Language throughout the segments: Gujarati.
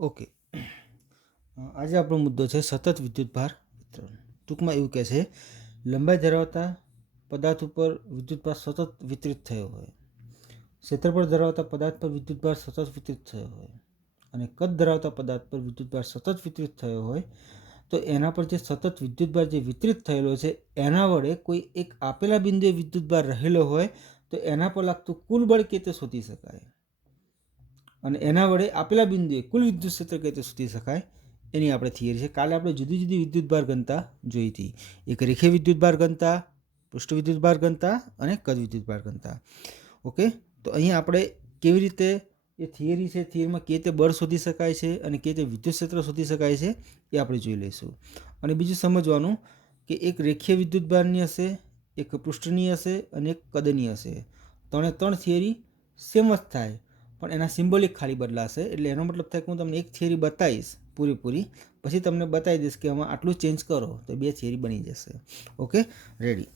ઓકે, આજે આપણો મુદ્દો છે સતત વિદ્યુતભાર વિતરણ. ટૂંકમાં એવું કહે છે લંબાઈ ધરાવતા પદાર્થ ઉપર વિદ્યુતભાર સતત વિતરિત થયો હોય, ક્ષેત્રફળ ધરાવતા પદાર્થ પર વિદ્યુતભાર સતત વિતરિત થયો હોય અને કદ ધરાવતા પદાર્થ પર વિદ્યુતભાર સતત વિતરિત થયો હોય તો એના પર જે સતત વિદ્યુતભાર જે વિતરિત થયેલો છે એના વડે કોઈ એક આપેલા બિંદુએ વિદ્યુતભાર રહેલો હોય તો એના પર લાગતું કુલ બળ કે તે શોધી શકાય અને એના વડે આપેલા બિંદુએ કુલ વિદ્યુત ક્ષેત્ર કઈ રીતે શોધી શકાય એની આપણે થિયરી છે. કાલે આપણે જુદી જુદી વિદ્યુતભાર ઘનતા જોઈ હતી. એક રેખીય વિદ્યુતભાર ઘનતા, પૃષ્ઠ વિદ્યુતભાર ઘનતા અને કદ વિદ્યુતભાર ઘનતા. ઓકે, તો અહીંયા આપણે કેવી રીતે એ થિયરી છે, થિયરીમાં કેવી રીતે બળ શોધી શકાય છે અને કેવી રીતે વિદ્યુત ક્ષેત્ર શોધી શકાય છે એ આપણે જોઈ લઈશું. અને બીજું સમજવાનું કે એક રેખીય વિદ્યુતભારની હશે, એક પૃષ્ઠની હશે અને એક કદની હશે. ત્રણ થિયરી સેમ જ થાય પણ એના સિમ્બોલિક ખાલી બદલાશે. એટલે એનો મતલબ થાય કે હું તમને એક થિયરી બતાવીશ પૂરેપૂરી, પછી તમને બતાવી દઈશ કે આમાં આટલું ચેન્જ કરો તો બે થિયરી બની જશે. Okay, ready.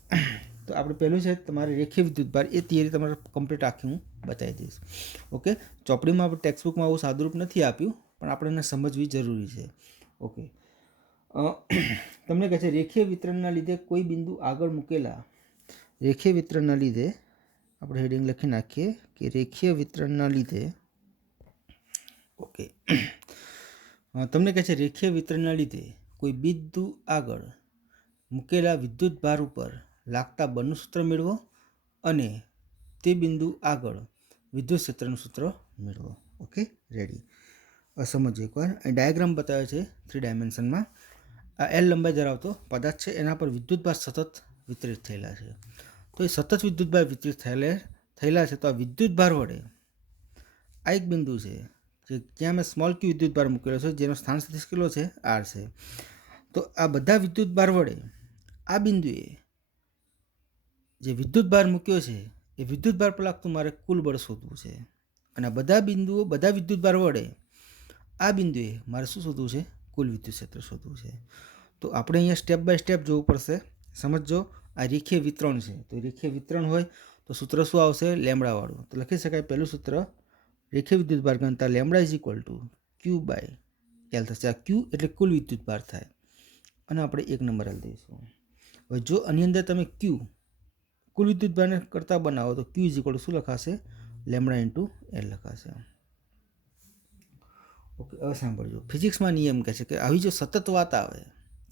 તો આપણે પહેલું છે તમારે રેખીય વિદ્યુતભાર, એ થિયરી તમારે કમ્પ્લીટ આખી હું બતાવી દઈશ. ઓકે, ચોપડીમાં આપણે ટેક્સ્ટબુકમાં આવું સાદુરૂપ નથી આપ્યું પણ આપણે એને સમજવી જરૂરી છે. ઓકે, તમને કહે છે રેખીય વિતરણના લીધે કોઈ બિંદુ આગળ મૂકેલા, રેખીય વિતરણના લીધે આપણે હેડિંગ લખી નાખીએ કે રેખીય વિતરણના લીધે. ઓકે, તમને કહે છે રેખીય વિતરણના લીધે કોઈ બિંદુ આગળ મૂકેલા વિદ્યુતભાર ઉપર લાગતા બળનું સૂત્ર મેળવો અને તે બિંદુ આગળ વિદ્યુત ક્ષેત્રનું સૂત્ર મેળવો. Okay, ready. સમજો એકવાર. અહીં ડાયાગ્રામ બતાવે છે 3 ડાયમેન્શનમાં. આ એલ લંબાઈ ધરાવતો પદાર્થ છે, એના પર વિદ્યુતભાર સતત વિતરિત થયેલા છે. તો એ સતત વિદ્યુતભાર વિતરિત થયેલા છે તો આ વિદ્યુતભાર વડે આ એક બિંદુ છે જે જ્યાં મેં સ્મોલ ક્યુ વિદ્યુતભાર મૂકેલો છે જેનો સ્થાન સદિશ કેટલો છે આર છે. તો આ બધા વિદ્યુતભાર વડે આ બિંદુએ જે વિદ્યુતભાર મૂક્યો છે એ વિદ્યુતભાર પર લાગતું મારે કુલ બળ શોધવું છે અને આ બધા બિંદુઓ બધા વિદ્યુતભાર વડે આ બિંદુએ મારે શું શોધવું છે? કુલ વિદ્યુત ક્ષેત્ર શોધવું છે. તો આપણે અહીંયા સ્ટેપ બાય સ્ટેપ જોવું પડશે. સમજો, આ રેખીય વિતરણ છે તો રેખીય વિતરણ હોય તો સૂત્ર શું આવશે? લેમડાવાળું. તો લખી શકાય પહેલું સૂત્ર રેખીય વિદ્યુતભાર ઘનતા lambda is equal to Q by L થશે. આ ક્યુ એટલે કુલ વિદ્યુતભાર થાય અને આપણે 1 નંબર એલ દઈશું. હવે જો આની અંદર તમે ક્યુ કુલ વિદ્યુતભારને કરતા બનાવો તો ક્યુ ઇઝ ઇક્વલ ટુ શું લખાશે? લેમડા ઇન્ટુ એલ લખાશે. ઓકે, હવે સાંભળજો. ફિઝિક્સમાં નિયમ કહે છે કે આવી જો સતત વાત આવે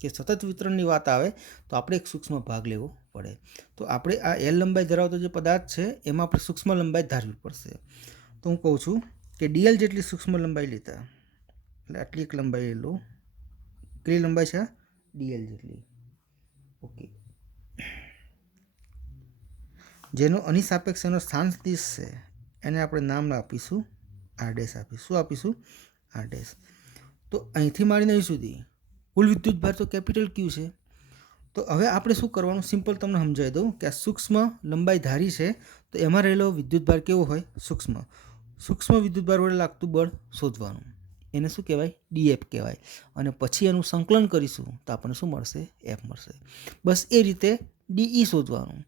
કે સતત વિતરણની વાત આવે તો આપણે એક સૂક્ષ્મ ભાગ લેવો પડે. તો આપણે આ એલ લંબાઈ ધરાવતો જે પદાર્થ છે એમાં આપણે સૂક્ષ્મ લંબાઈ ધારવી પડશે. તો હું કહું છું કે ડીએલ જેટલી સૂક્ષ્મ લંબાઈ લેતા, એટલે આટલી એક લંબાઈ લો. કેટલી લંબાઈ છે? ડીએલ જેટલી. ઓકે, જેનો આની સાપેક્ષ એનો સ્થાન સદિશ છે એને આપણે નામ આપીશું આર ડેશ આપીશું. શું આપીશું? R dash. તો અહીંથી માંડીને અહીં સુધી કુલ વિદ્યુતભાર તો કેપિટલ ક્યુ છે. તો હવે આપણે શું કરવાનું? સિમ્પલ તમને સમજાવી દઉં કે આ સૂક્ષ્મ લંબાઈ ધારી છે તો એમાં રહેલો વિદ્યુતભાર કેવો હોય? સૂક્ષ્મ. સૂક્ષ્મ વિદ્યુતભાર વડે લાગતું બળ શોધવાનું, એને શું કહેવાય? ડીએફ કહેવાય. અને પછી એનું સંકલન કરીશું તો આપણને શું મળશે? એફ મળશે. બસ એ રીતે ડીઈ શોધવાનું,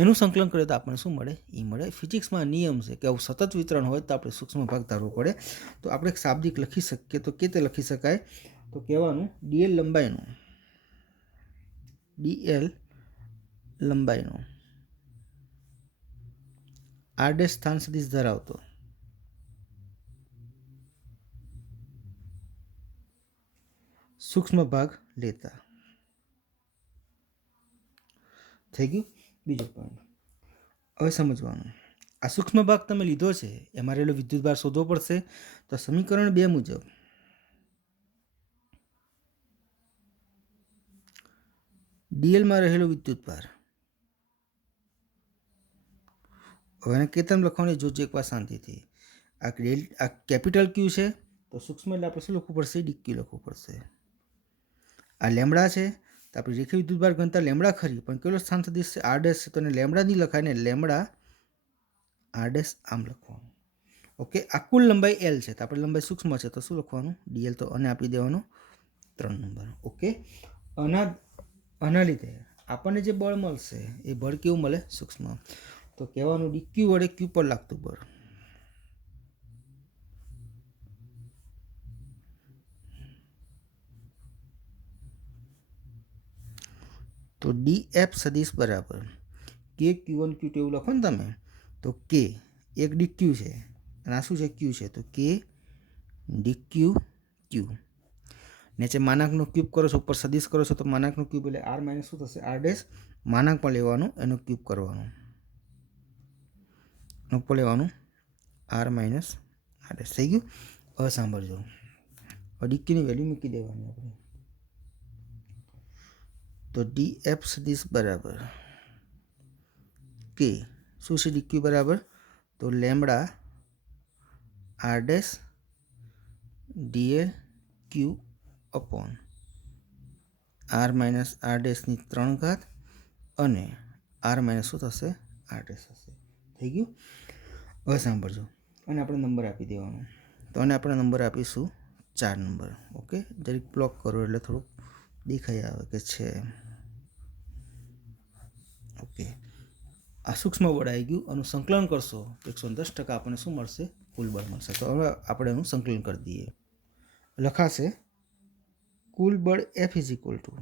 એનું સંકલન કરીએ તો આપણને શું મળે? ઈ મળે. ફિઝિક્સમાં નિયમ છે કે આવું સતત વિતરણ હોય તો આપણે સૂક્ષ્મ ભાગ ધારવો પડે. તો આપણે એક શાબ્દિક લખી શકીએ તો કેતે લખી શકાય? તો કહેવાનું ડીએલ લંબાઈનો આર ડેશ સ્થાન સદિશ ધરાવતો સૂક્ષ્મ ભાગ લેતા. થઈ ગયું. બીજો પોઈન્ટ હવે સમજવાનું. આ સૂક્ષ્મ ભાગ તમે લીધો છે એમાં રહેલો વિદ્યુતભાર શોધવો પડશે. તો સમીકરણ 2 મુજબ ડીએલમાં રહેલો વિદ્યુતભાર, હવે એને કેતન લખવાની જોજો એકવાર શાંતિથી. આ કેપિટલ ક્યુ છે તો સૂક્ષ્મ એટલે આપણે શું લખવું પડશે? ડીક્યુ લખવું પડશે. આ લેમડા છે તો આપણે રેખીય વિદ્યુતભાર ઘનતા લેમડા ખરી પણ કેટલો સ્થાન સદિશ છે? આર ડેશ છે તો એને લેમડા નહીં લખાય ને લેમડા આર ડેશ આમ લખવાનું. ઓકે, આ કુલ લંબાઈ એલ છે તો આપણે લંબાઈ સૂક્ષ્મ છે તો શું લખવાનું? ડીએલ. તો અને આપી દેવાનો 3 નંબર. ઓકે, આના લીધે આપણને જે બળ મળશે એ બળ કેવું મળે? સૂક્ષ્મ. તો કહેવાનું ડીક્યુ વડે ક્યુ પર લાગતું બળ. तो डी एफ सदिश बराबर के Q1 Q2 એવું લખો ને તમે, તો કે એક ડી ક્યુ છે અને આ શું છે ક્યુ છે, તો કે ડી ક્યુ ક્યુ. નીચે માનાંકનો ક્યુબ કરો છો, ઉપર સદિશ કરો છો, તો માનાંકનો ક્યુબ એટલે આર માઇનસ શું થશે, આર ડેશ માનાંક પણ લેવાનું, એનો ક્યુબ કરવાનું, ઉપર લેવાનું આર માઇનસ આર ડેશ. થઈ ગયું. હવે સાંભળજો, ડી ક્યુની વેલ્યુ મૂકી દેવાની આપણે. તો ડી એફ સદિશ બરાબર કે શું છે, ડી ક્યુ બરાબર તો લેમડા આર ડેશ ડીએલ ક્યુ અપોન આર માઇનસ આર ડેશની 3 ઘાત અને આર માઇનસ શું થશે, આર ડેશ થશે. થઈ ગયું. હવે સાંભળજો, અને આપણે નંબર આપી દેવાનો. તો આને આપણે નંબર આપીશું 4 નંબર. ઓકે, જરીક બ્લોક કરો એટલે થોડુંક દેખાઈ આવે કે છે. ઓકે, આ સૂક્ષ્મ બળ આવી ગયું, આનું સંકલન કરશો તો 110% આપણને શું મળશે, કુલ બળ મળશે. તો હવે આપણે એનું સંકલન કરી દઈએ. લખાશે કુલ બળ F is equal two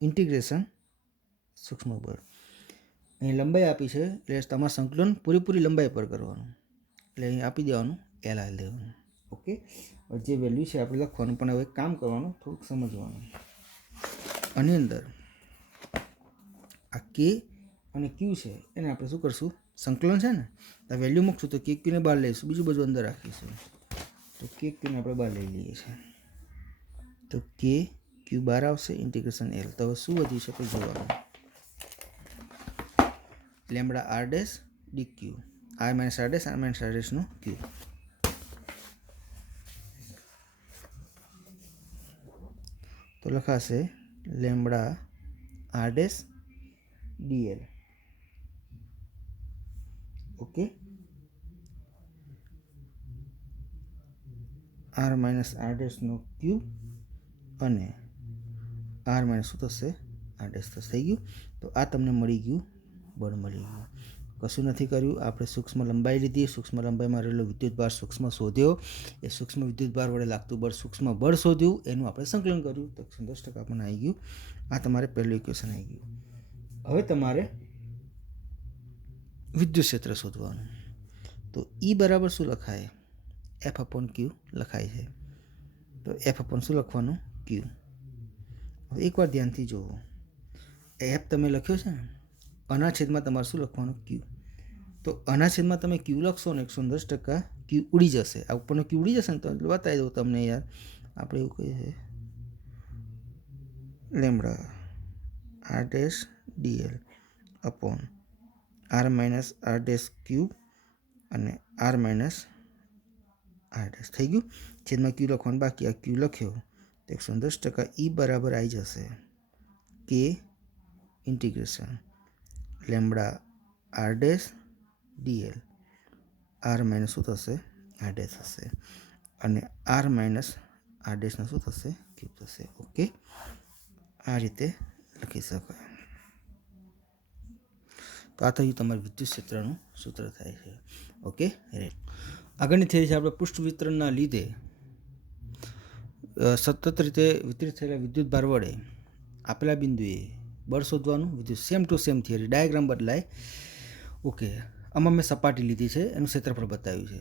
integration સૂક્ષ્મ બળ. અહીં લંબાઈ આપી છે એટલે તમારે સંકલન પૂરેપૂરી લંબાઈ પર કરવાનું, એટલે અહીં આપી દેવાનું એલ આર દેવાનું. ઓકે, જે વેલ્યુ છે આપણે લખવાનું, પણ હવે કામ કરવાનું, થોડુંક સમજવાનું. આની અંદર આ કે અને ક્યુ છે એને આપણે શું કરશું, સંકલન છે ને, તો વેલ્યુ મૂકશું તો કે ક્યુને બહાર લઈશું, બીજું બધું અંદર રાખીશું. તો કે ક્યુને આપણે બહાર લઈ લઈએ છીએ, તો કે ક્યુ બહાર આવશે, ઇન્ટિગ્રેશન એલ. તો હવે શું વધ્યું છે આપણે જોવાનું, lambda R dash D Q, R minus R ડેશનો ક્યુ. તો લખાશે lambda R dash DL. Okay, R minus R ડેશનો ક્યુબ અને આર માઇનસ શું થશે, આર ડેશ થશે. થઈ ગયું. તો આ તમને મળી ગયું, બળ મળી ગયું. કશું નથી કર્યું, આપણે સૂક્ષ્મ લંબાઈ લીધી, સૂક્ષ્મ લંબાઈમાં રહેલો વિદ્યુતભાર સૂક્ષ્મ શોધ્યો, એ સૂક્ષ્મ વિદ્યુતભાર વડે લાગતું બળ સૂક્ષ્મ બળ શોધ્યું, એનું આપણે સંકલન કર્યું, તો 110% આપણને આવી ગયું. આ તમારે પહેલું ઇક્વેશન આવી ગયું. હવે તમારે વિદ્યુત ક્ષેત્ર શોધવાનું. તો ઈ બરાબર શું લખાય, એફ અપોન ક્યુ લખાય છે. તો એફ અપોન શું લખવાનું, ક્યુ. હવે એકવાર ધ્યાનથી જુઓ, એફ તમે લખ્યો છે ને, આના છેદમાં તમારે શું લખવાનું, ક્યુ. તો આના છેદમાં તમે ક્યુ લખશો ને 110% ક્યુ ઉડી જશે. આ ઉપરનો ક્યુ ઉડી જશે ને, તો બતાવી દઉં તમને યાર, આપણે એવું કહીએ છે lambda R dash DL upon R minus R dash cube અને આર માઇનસ આર ડેશ. થઈ ગયું. છેદમાં ક્યુ લખવાનું બાકી, આ ક્યુ લખ્યો તો 110% ઈ બરાબર આવી જશે કે integration lambda R dash DL, R minus શું થશે, આર ડેશ થશે, અને આર માઇનસ આર ડેશનું શું થશે, ક્યુબ થશે. ઓકે, આ રીતે લખી શકાય. તો આ થયું તમારું વિદ્યુત ક્ષેત્રનું સૂત્ર થાય છે. ઓકે, આગળની થિયરી છે આપણે પૃષ્ઠ વિતરણના લીધે સતત રીતે વિતરિત થયેલા વિદ્યુત ભાર વડે આપેલા બિંદુએ બળ શોધવાનું. વિદ્યુત same to same theory, diagram બદલાય. ઓકે, આમાં મેં સપાટી લીધી છે, એનું ક્ષેત્રફળ બતાવ્યું છે.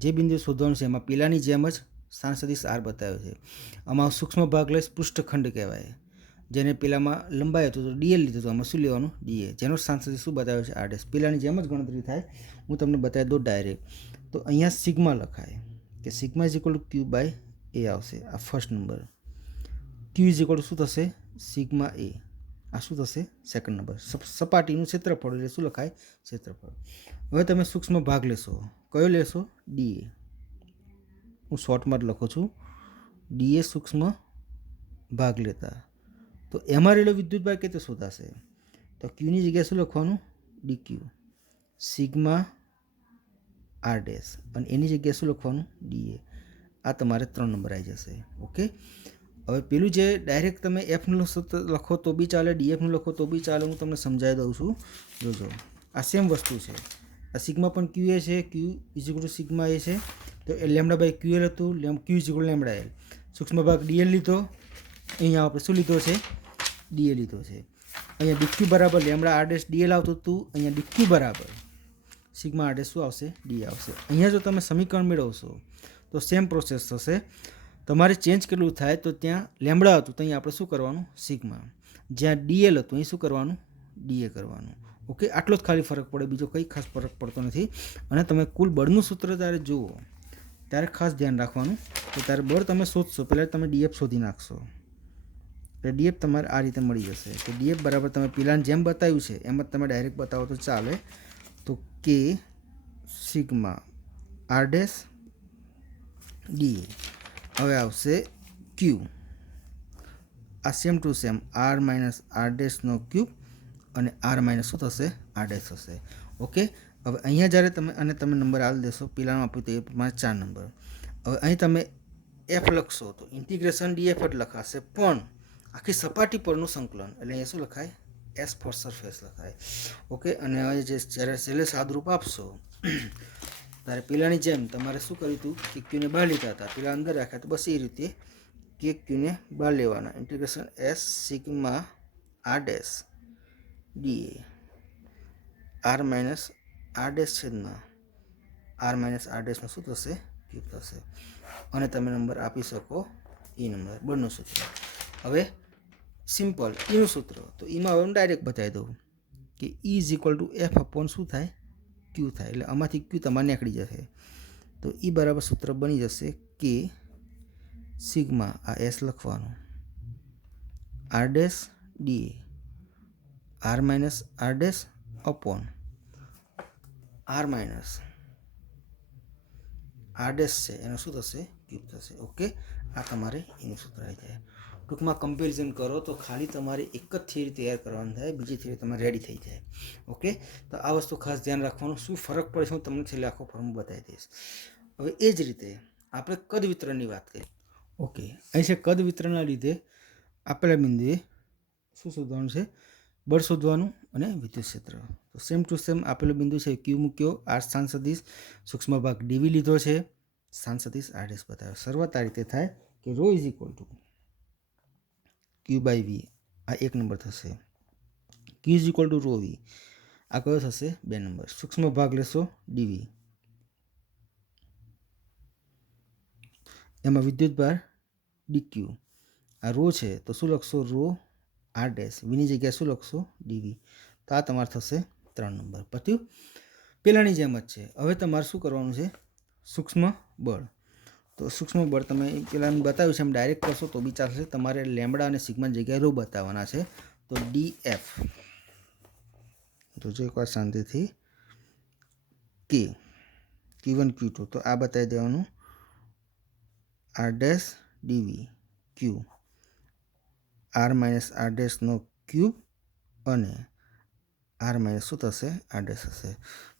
જે બિંદુ શોધવાનું છે એમાં પેલાની જેમ જ સ્થાન સદિશ આર બતાવ્યો છે. આમાં સૂક્ષ્મ ભાગ લઈશ પૃષ્ઠખંડ કહેવાય, જેને પેલામાં લંબાઈ હતું તો ડીએલ લીધું, તો આમાં શું લેવાનું, ડીએ, જેનો સ્થાન સદિશ શું બતાવ્યો છે, આર ડેશ. પેલાની જેમ જ ગણતરી થાય, હું તમને બતાવી દઉં ડાયરેક્ટ. તો અહીંયા સિગ્મા લખાય કે sigma is equal to Q by A આવશે, આ first number. Q is equal to શું થશે, સિગ્મા એ, આ શું થશે, સેકન્ડ નંબર. સપાટીનું ક્ષેત્રફળ એટલે શું લખાય, ક્ષેત્રફળ. હવે તમે સૂક્ષ્મ ભાગ લેશો, કયો લેશો, ડીએ. હું શોર્ટમાં જ લખું છું, ડીએ સૂક્ષ્મ ભાગ લેતા. તો એમાં રહેલો વિદ્યુતભાર કેટલો શોધાશે, તો ક્યુની જગ્યાએ શું લખવાનું, D Q sigma R dash, અને એની જગ્યાએ શું લખવાનું, ડીએ. આ તમારે 3 નંબર આવી જશે. ઓકે, હવે પેલું જે ડાયરેક્ટ તમે એફનું લખો તો બી ચાલે, ડીએફનું લખો તો બી ચાલે, હું તમને સમજાવી દઉં છું. જોજો, આ સેમ વસ્તુ છે. આ સિગ્મા પણ ક્યુ એ છે, ક્યુ ઇઝ ઇક્વલ ટુ સિગ્મા એ છે. તો એ લેમડા બાય ક્યુ એલ હતું, ક્યુ ઇઝ ઇક્વલ લેમડા એલ. સૂક્ષ્મ ભાગ ડીએલ લીધો, અહીંયા આપણે શું લીધો છે, ડીએ લીધો છે. અહીંયા ડીક્યુ બરાબર લેમડા આર ડેશ ડીએલ આવતું હતું, અહીંયા ડીક્યુ બરાબર સિગ્મા આર ડેશ શું આવશે? ડી આવશે. અહીંયા જો તમે સમીકરણ મેળવશો તો સેમ પ્રોસેસ થશે. તમારે ચેન્જ કેટલું થાય તો ત્યાં લેમડા હતું તો અહીંયા આપણે શું કરવાનું? સિગ્મા. જ્યાં ડીએલ હતું અહીં શું કરવાનું? ડીએ કરવાનું. ઓકે, આટલો જ ખાલી ફરક પડે, બીજો કંઈ ખાસ ફરક પડતો નથી. અને તમે કુલ બળનું સૂત્ર ત્યારે જુઓ ત્યારે ખાસ ધ્યાન રાખવાનું કે ત્યારે બળ તમે શોધશો પહેલાં તમે ડીએફ શોધી નાખશો. એટલે ડીએફ તમારે આ રીતે મળી જશે કે ડીએફ બરાબર તમે પેલાને જેમ બતાવ્યું છે એમ જ તમે ડાયરેક્ટ બતાવો તો ચાલે. તો કે સિગ્મા આર ડેશ ડી. હવે આવશે ક્યુ. આ same to same R minus R ડેશનો ક્યુબ અને આર માઇનસ શું થશે? આર ડેશ થશે. ઓકે, હવે અહીંયા જ્યારે તમે અને તમે નંબર આલ દેશો, પેલાનું આપ્યું તો એ પ્રમાણે 4 નંબર. હવે અહીં તમે એફ લખશો તો ઇન્ટિગ્રેશન ડીએફ જ લખાશે, પણ આખી સપાટી પરનું સંકલન એટલે અહીંયા શું લખાય? એસ ફોર સરફેસ લખાય. ઓકે, અને હવે જ્યારે છેલ્લે સાદરૂપ આપશો ત્યારે પેલાની જેમ તમારે શું કર્યું હતું કે ક્યુને બહાર લીધા હતા, પેલા અંદર રાખ્યા તો બસ એ રીતે કે ક્યુને બહાર લેવાના. Integration S sigma R dash D R minus R dash છેદમાં આર માઇનસ આર ડેશનું શું થશે? ક્યુબ થશે. અને તમે નંબર આપી શકો એ નંબર બળનું સૂત્ર. હવે સિમ્પલ ઈનું સૂત્ર, તો ઈમાં હવે હું ડાયરેક્ટ બતાવી દઉં કે ઈ is equal to F upon શું થાય? ક્યુ થાય. એટલે આમાંથી ક્યુ તમારે નીકળી જશે. તો ઈ બરાબર સૂત્ર બની જશે કે સિગ્મા આ એસ લખવાનું R dash D R minus R dash upon R minus R dash છે એનું શું થશે? ક્યુબ થશે. ઓકે, આ તમારે એનું સૂત્ર આવી જાય. ટૂંકમાં કમ્પેરિઝન કરો તો ખાલી તમારે એક જ થિયરી તૈયાર કરવાની થાય, બીજી થિયરી તમારે રેડી થઈ જાય. ઓકે, તો આ વસ્તુ ખાસ ધ્યાન રાખવાનું. શું ફરક પડે છે હું તમને છેલ્લે આખો ફોર્મ બતાવી દઈશ. હવે એ જ રીતે આપણે કદ વિતરણની વાત કરીએ. ઓકે, અહીં છે કદ વિતરણના લીધે આપેલા બિંદુએ શું શોધવાનું છે? બળ શોધવાનું અને વિદ્યુત ક્ષેત્ર. તો સેમ ટુ સેમ આપેલું બિંદુ છે ક્યુ મૂક્યો, આર સ્થાન સદિશ, સૂક્ષ્મ ભાગ ડીવી લીધો છે, સ્થાન સદિશ આર ડેશ બતાવ્યો. શરૂઆત આ રીતે થાય કે rho is equal to Q by V, આ 1 નંબર થશે. Q is equal to rho V, આ કયો થશે? 2 નંબર. સૂક્ષ્મ ભાગ લેશો ડીવી, એમાં વિદ્યુત ભાર ડીક્યુ. આ રો છે તો શું લખશો? Row R dash. વીની જગ્યાએ શું લખશો? ડીવી. તો આ તમારે થશે 3 નંબર. પત્યું? પેલાની જેમ જ છે. હવે તમારે શું કરવાનું છે? સૂક્ષ્મ બળ. તો સૂક્ષ્મ બળ તમે પેલાને બતાવ્યું છે એમ ડાયરેક્ટ કરશો તો બી ચાલશે. તમારે લેમડા અને સિગ્માની જગ્યાએ રો બતાવવાના છે. તો ડી એફ, તો જો એકવાર શાંતિથી કે Q1 Q2, તો આ બતાવી દેવાનું R dash DV Q R minus R ડેશનો ક્યુબ અને આર માઇનસ શું થશે? આર ડેશ થશે.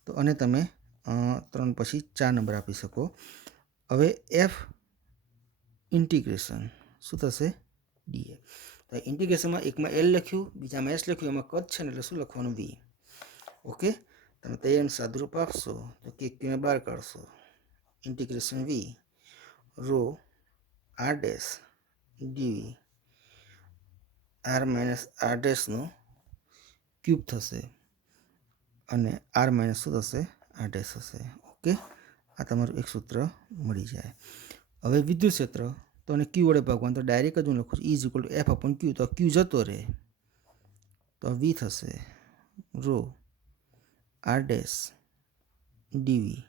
તો અને તમે 3 પછી 4 નંબર આપી શકો. હવે એફ ઇન્ટિગ્રેશન શું થશે? ડીએ. તો ઇન્ટિગ્રેશનમાં એકમાં એલ લખ્યું, બીજામાં એસ લખ્યું, એમાં કદ છે ને એટલે શું લખવાનું? વી. ઓકે, તમે તૈયાર સાદુરૂપ આપશો તો કે ક્યુને બહાર કાઢશો. Integration V rho R dash DV R minus R ડેશનો ક્યુબ થશે અને આર માઇનસ શું થશે? આર ડેશ થશે. ઓકે, આ તમારું એક સૂત્ર મળી જાય. હવે વિદ્યુત ક્ષેત્ર તો અને ક્યુ વડે ભાગવાનું, તો ડાયરેક્ટ જ હું લખું છું is equal to F upon Q. તો ક્યુ જતો રહે તો વી થશે rho R dash DV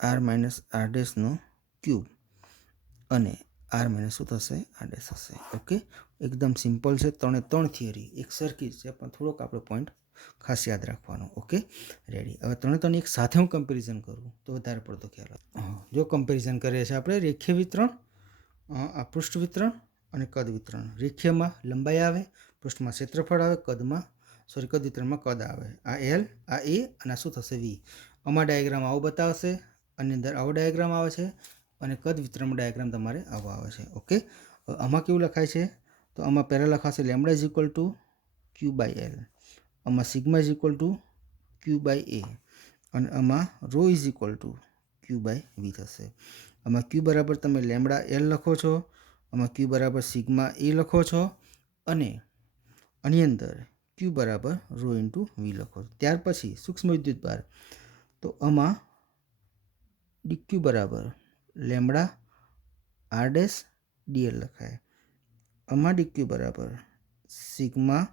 R minus R ડેશનો ક્યુબ અને આર માઇનસ શું થશે? આર ડેશ થશે. ઓકે, એકદમ સિમ્પલ છે. 3 થિયરી એક સરખી છે, પણ થોડોક આપણે પોઈન્ટ ખાસ યાદ રાખવાનો. Okay, ready. હવે 3 એક સાથે હું કમ્પેરિઝન કરું તો વધારે પડતો ખ્યાલ આવે. જો કમ્પેરિઝન કરીએ છીએ આપણે રેખીય વિતરણ, આ પૃષ્ઠ વિતરણ અને કદ વિતરણ. રેખીયમાં લંબાઈ આવે, પૃષ્ઠમાં ક્ષેત્રફળ આવે, કદ વિતરણમાં કદ આવે. આ એલ, આ એ અને આ શું થશે? વી. આમાં ડાયાગ્રામ આવો બતાવશે, આની અંદર આવો ડાયાગ્રામ આવે છે અને કદ વિતરણમાં ડાયાગ્રામ તમારે આવો આવે છે. ઓકે, આમાં કેવું લખાય છે? તો આમાં પહેલાં લખાશે lambda is equal to Q by L, આમાં sigma is equal to Q by A અને આમાં rho is equal to Q by V થશે. આમાં ક્યુ બરાબર તમે લેમડા એલ લખો છો, આમાં ક્યુ બરાબર સિગ્મા એ લખો છો અને આની અંદર ક્યુ બરાબર રો ઇન્ટુ વી લખો. ત્યાર પછી સૂક્ષ્મ વિદ્યુતભાર, તો આમાં ડીક્યુ બરાબર લેમડા આર ડેશ ડીએલ લખાય. આમાં ડીક્યુ બરાબર સિગ્મા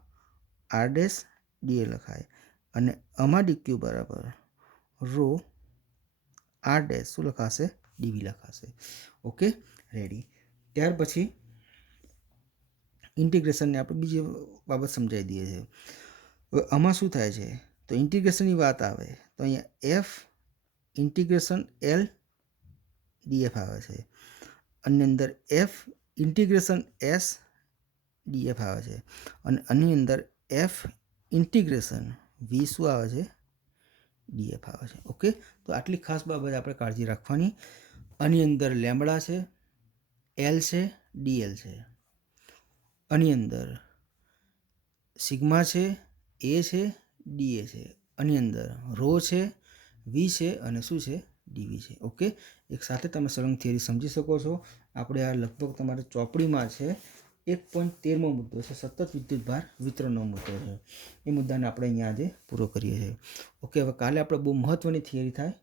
આર ડેશ ડીએલ લખાય. અને આમાં ડીક્યુ બરાબર રો આર ડેશ શું લખાશે? ડીવી લખાશે. Okay, ready. ત્યાર પછી ઇન્ટિગ્રેશનને આપણે બીજી બાબત સમજાવી દઈએ છીએ. હવે આમાં શું થાય છે, તો ઇન્ટિગ્રેશનની વાત આવે તો અહીંયા એફ ઇન્ટિગ્રેશન એલ ડીએફ આવે છે. આની અંદર એફ ઇન્ટિગ્રેશન એસ ડીએફ આવે છે. અને આની અંદર એફ ઇન્ટિગ્રેશન વી શું આવે છે? ડીએફ આવે છે. ઓકે, તો આટલી ખાસ બાબત આપણે કાળજી રાખવાની. આની અંદર લેમ્બડા છે, એલ છે, ડીએલ છે. આની અંદર સિગ્મા છે, એ છે, ડીએ છે. આની અંદર રો છે, વી છે અને શું છે? ડીવી છે. ઓકે, એક સાથે તમે સળંગ થિયરી સમજી શકો છો. આપણે આ લગભગ તમારે ચોપડીમાં છે 1.13મો મુદ્દો છે, સતત વિદ્યુતભાર વિતરણનો મુદ્દો છે. એ મુદ્દાને આપણે અહીંયા આજે પૂરો કરીએ છીએ. ઓકે, હવે કાલે આપણે બહુ મહત્ત્વની થિયરી થાય,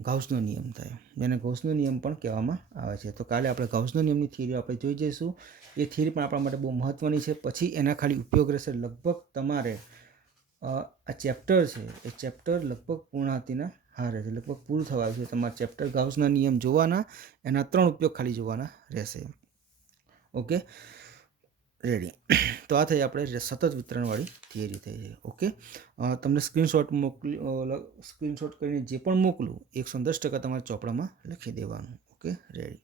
ગાઉસનો નિયમ થાય, જેને ગાઉસનો નિયમ પણ કહેવામાં આવે છે. તો કાલે આપણે ગાઉસનો નિયમની થિયરી આપણે જોઈ જઈશું. એ થિયરી પણ આપણા માટે બહુ મહત્ત્વની છે. પછી એના ખાલી ઉપયોગ રહેશે. લગભગ તમારે આ ચેપ્ટર છે એ ચેપ્ટર લગભગ પૂર્ણાહતિના હારે છે, લગભગ પૂરું થવા આવ્યું છે. તમારા ચેપ્ટર ગાઉસના નિયમ જોવાના, એના 3 ઉપયોગ ખાલી જોવાના રહેશે. Okay, ready. તો આ થઈ આપણે સતત વિતરણવાળી થિયરી થઈ છે. ઓકે, તમને સ્ક્રીનશોટ કરીને જે પણ મોકલું 110% તમારા ચોપડામાં લખી દેવાનું. Okay, ready.